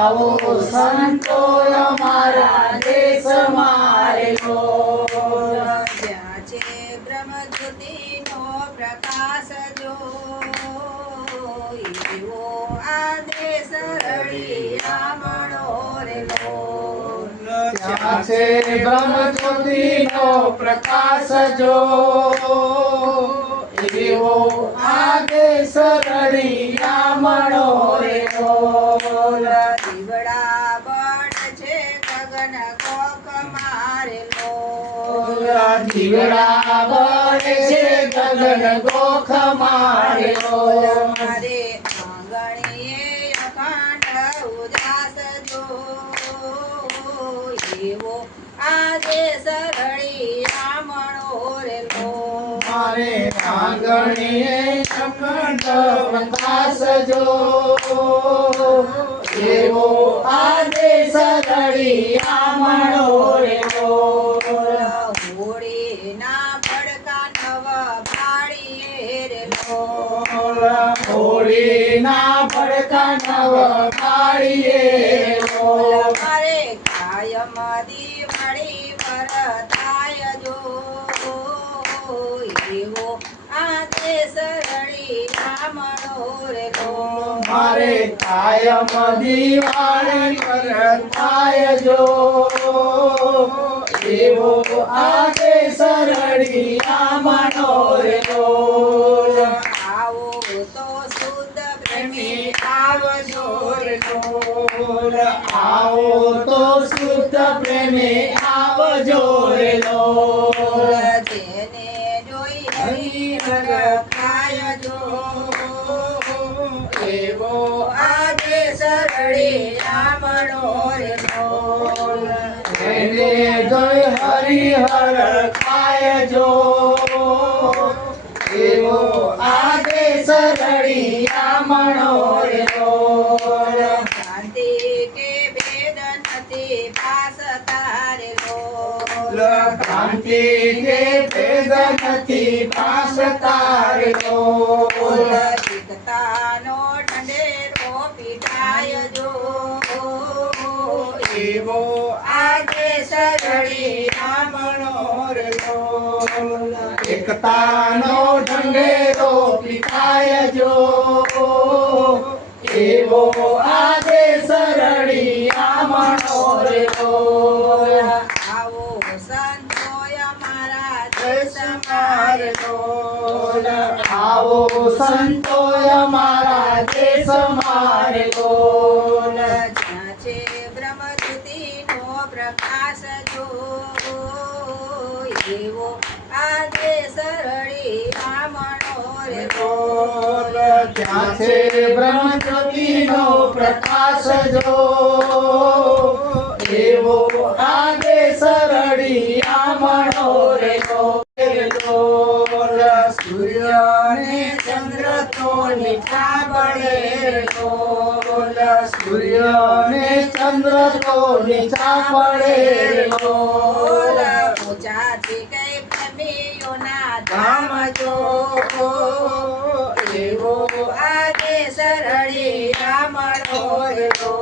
આવો સંતો અમારા દેશમાં રેલો. જ્યાં છે બ્રહ્મજ્યોતિનો પ્રકાશ જો એવો આ દેશ રળિયામણો રેલો. ત્યાં છે બ્રહ્મજ્યોતિનો પ્રકાશ જો એવો આ દેશ રળિયામણો રેલો. દીવડા બળ છે ગગન કોક મારેલો. દીવડા બળે છે ગગન ગોખ મારેલો. મારે આંગણીએ અખંડ ઉજાસ જો એવો આ દેશ રળિયામણો રેલો. મારે આંગણીએ અખંડ પ્રકાશ જો એવો આ દેશ રળિયામણો રેલો. હોળીના ભડકા નવ ભાળીએ રેલો. હોળીના ભડકા નવ કાળીએ રેલો. મારે કાયમ દિવાળી વરતાય જો એવો આ દેશ રળિયામણો રેલો. મારે કાયમ દિવાળી પર થાય જો એવો આ દેશ રળિયામણો રેલો. આવો તો શુદ્ધ પ્રેમી આવજો રેલો. આવો તો શુદ્ધ પ્રેમે આવજો રેલો. જેને જોઈ હરિહર ખાય જો એવો આ દેશ રળિયામણો રેલો. એને જોઈ હરિહર ખાય જો એવો આ દેશ રળિયામણો રેલો. શાંતિ કે ભેદ નથી પાસ તારેલો. ક્રાંતિ કે ભેદ નથી પાસ તારેલો. એકતાનો ઢંઢેરો પીટાય જો એવો આ દેશ રળિયામણો રેલો. એકતાનો ઢંઢેરો પીટાય જો એવો આ દેશ રળિયામણો રેલો. આવો સંતો અમારા દેશમાં રેલો. આવો સંતો અમારા દેશમાં રેલો. જ્યાં છે બ્રહ્મજ્યોતિનો પ્રકાશ જો એવો આ દેશ રળિયામણો રેલો. ત્યાં છે બ્રહ્મજ્યોતિનો પ્રકાશ જો એવો આ દેશ રળિયામણો રેલો. સૂર્ય ને ચંદ્ર તો નીચા પડે રેલો. સૂર્ય ને ચંદ્ર તો નીચા પડે રેલો. પૂજાથી કઈ પ્રેમીઓના ધામ જો એવો આ દેશ રળિયામણો રેલો.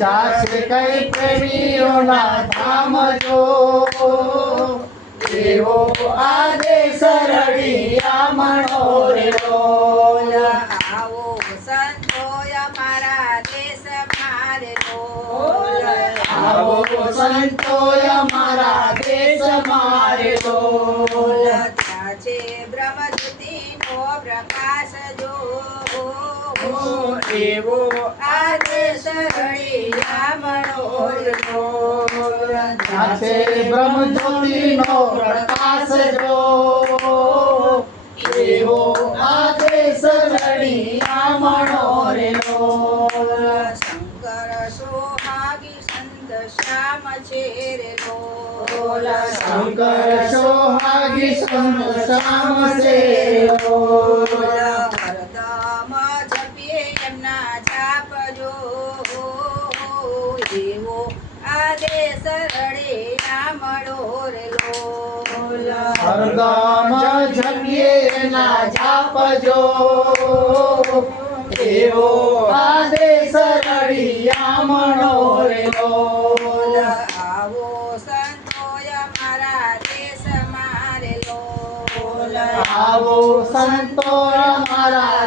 ચાશે કઈ પ્રેમીઓના ધામ જો એવો આ દેશ રળિયામણો રેલો. આવો સંતો અમારા દેશમાં રેલો. આવો સંતો અમારા દેશમાં રેલો. ત્યાં છે બ્રહ્મજ્યોતિનો પ્રકાશ જો એવો આ દેશ રળિયામણો રેલો. ત્યાં છે બ્રહ્મજ્યોતિનો પ્રકાશ જો એવો આ દેશ રળિયામણો રેલો. શંકર સોહાગી સંત શ્યામ છે રેલો. શંકર સોહાગી સંત શ્યામ છે રેલો. હરદમ જપીએ એમના જાપ જો એવો આ દેશ રળિયામણો રેલો. હરદમ જપીએ ના જાપજો તેવો આદેશ રળિયામણો રે લોલ. આવો સંતોય મારા દેશ મારે લોલ. આવો સંતો અમારા